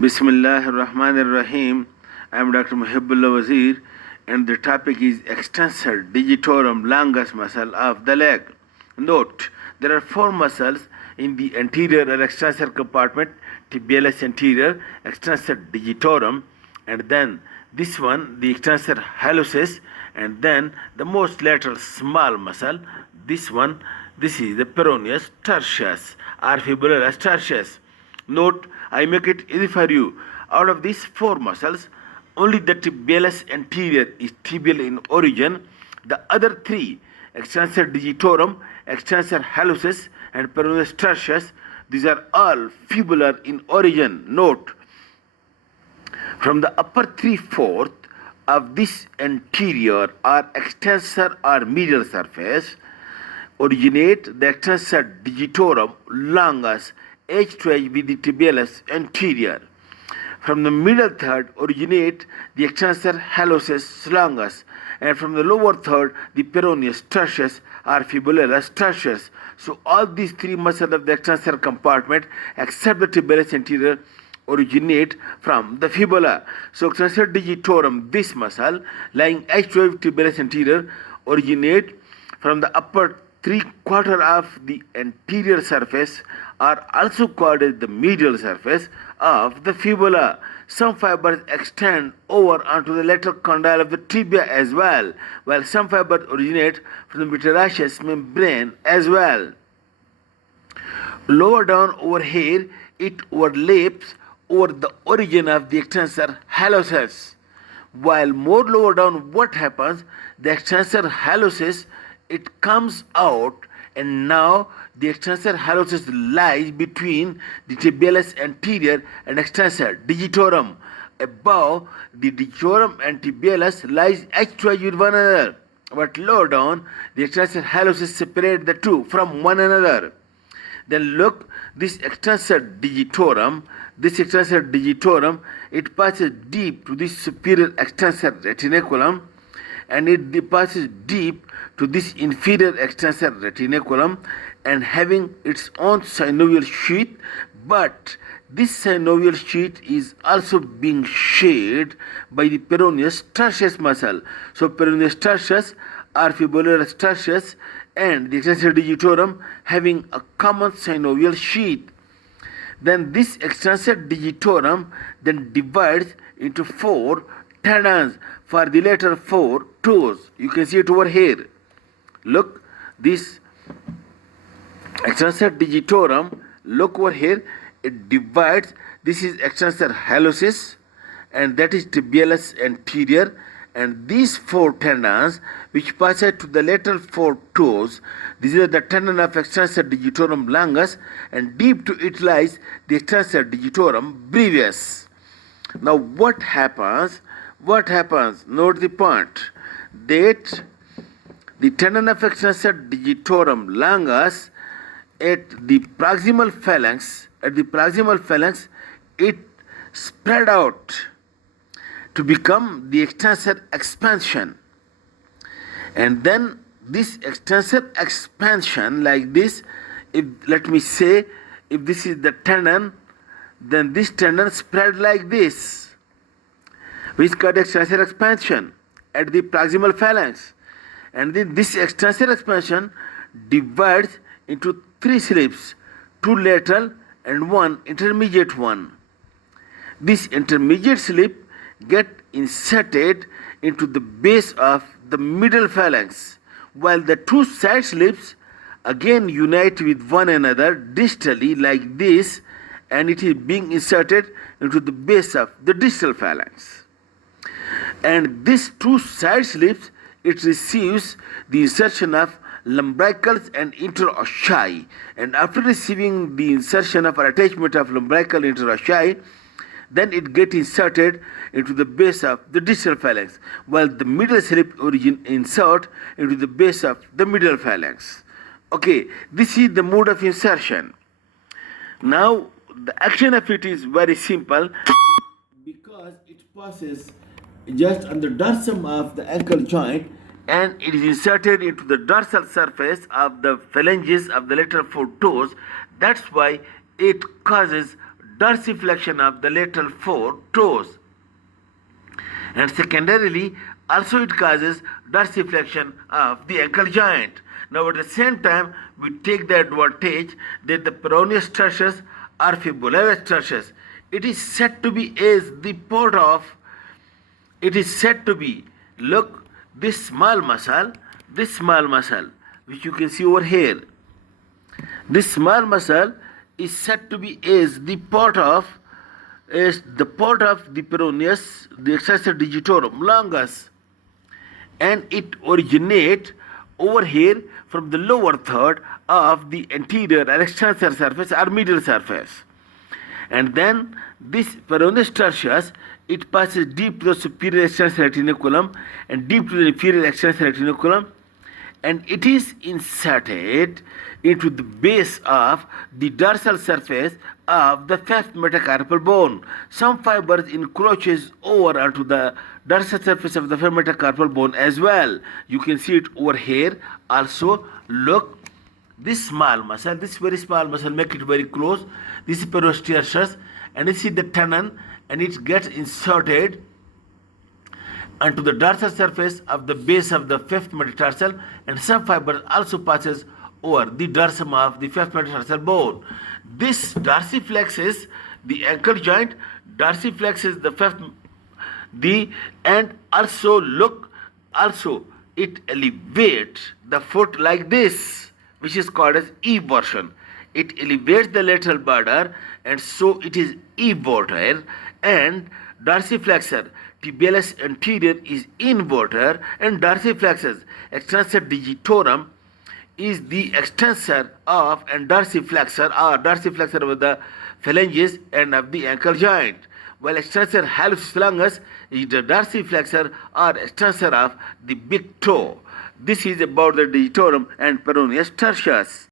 Bismillah ar-Rahman ar-Rahim. I am Dr. Mohibullah Wazir, and the topic is Extensor, Digitorum, Longus muscle of the leg. Note, there are four muscles in the anterior or extensor compartment: tibialis anterior, extensor digitorum, and then this one, the extensor hallucis, and then the most lateral small muscle, this one, this is the peroneus tertius or fibularis tertius. Note, I make it easy for you. Out of these four muscles, only the tibialis anterior is tibial in origin. The other three, extensor digitorum, extensor hallucis, and peroneus tertius, these are all fibular in origin. Note, from the upper 3/4 of this anterior or extensor or medial surface originate the extensor digitorum longus edge to edge with the tibialis anterior. From the middle third originate the extensor hallucis longus, and from the lower third the peroneus tertius or fibularis tertius. So all these three muscles of the extensor compartment except the tibialis anterior originate from the fibula. So extensor digitorum, this muscle lying edge to edge with tibialis anterior, originate from the upper 3/4 of the anterior surface, are also called as the medial surface of the fibula. Some fibers extend over onto the lateral condyle of the tibia as well, while some fibers originate from the metatarsus membrane as well. Lower down over here, it overlaps over the origin of the extensor hallucis. While more lower down, what happens? The extensor hallucis, it comes out, and now the extensor hallucis lies between the tibialis anterior and extensor digitorum. Above, the digitorum and tibialis lies edge to edge with one another, but lower down, the extensor hallucis separate the two from one another. Then look, this extensor digitorum, it passes deep to this superior extensor retinaculum, and it passes deep to this inferior extensor retinaculum, and having its own synovial sheath, but this synovial sheath is also being shared by the peroneus tertius muscle. So peroneus tertius or fibularis tertius and the extensor digitorum having a common synovial sheath. Then this extensor digitorum then divides into four tendons for the later four toes. You can see it over here. Look, this extensor digitorum, look over here, it divides. This is extensor hallucis, and that is tibialis anterior, and these four tendons which pass to the lateral four toes, this is the tendon of extensor digitorum longus, and deep to it lies the extensor digitorum brevis. Now what happens? Note the point that the tendon of extensor digitorum longus at the proximal phalanx, it spread out to become the extensor expansion. And then this extensor expansion like this, if let me say, if this is the tendon, then this tendon spread like this, which called extensor expansion at the proximal phalanx. And then this extensor expansion divides into three slips, two lateral and one intermediate one. This intermediate slip get inserted into the base of the middle phalanx, while the two side slips again unite with one another distally like this, and it is being inserted into the base of the distal phalanx. And these two side slips, it receives the insertion of lumbricals and interossei, and after receiving the insertion of or attachment of lumbrical interossei, then it gets inserted into the base of the distal phalanx, while the middle slip origin insert into the base of the middle phalanx. Okay, this is the mode of insertion. Now the action of it is very simple, because it passes just on the dorsum of the ankle joint, and it is inserted into the dorsal surface of the phalanges of the lateral four toes. That's why it causes dorsiflexion of the lateral four toes. And secondarily, also it causes dorsiflexion of the ankle joint. Now at the same time, we take the advantage that the peroneus tertius or fibularis tertius, it is said to be as the port of, it is said to be, look, this small muscle, which you can see over here, this small muscle is said to be as the port of the peroneus, the extensor digitorum, longus, and it originates over here from the lower third of the anterior or extensor surface or medial surface. And then this peroneus tertius, it passes deep to the superior extensor retinaculum and deep to the inferior extensor retinaculum, and it is inserted into the base of the dorsal surface of the fifth metacarpal bone. Some fibers encroaches over onto the dorsal surface of the fifth metacarpal bone as well. You can see it over here. Also, look, this small muscle, this very small muscle, make it very close. This is peroneus tertius, and you see the tenon, and it gets inserted onto the dorsal surface of the base of the fifth metatarsal, and some fiber also passes over the dorsum of the fifth metatarsal bone. This dorsiflexes the ankle joint, dorsiflexes the fifth, and also look, also it elevates the foot like this, which is called as eversion. It elevates the lateral border, and so it is everter, and dorsiflexor tibialis anterior is inverter, and dorsiflexus extensor digitorum is the extensor of and dorsiflexor of the phalanges and of the ankle joint, while extensor hallucis longus is the dorsiflexor or extensor of the big toe. This is about the digitorum and peroneus tertius.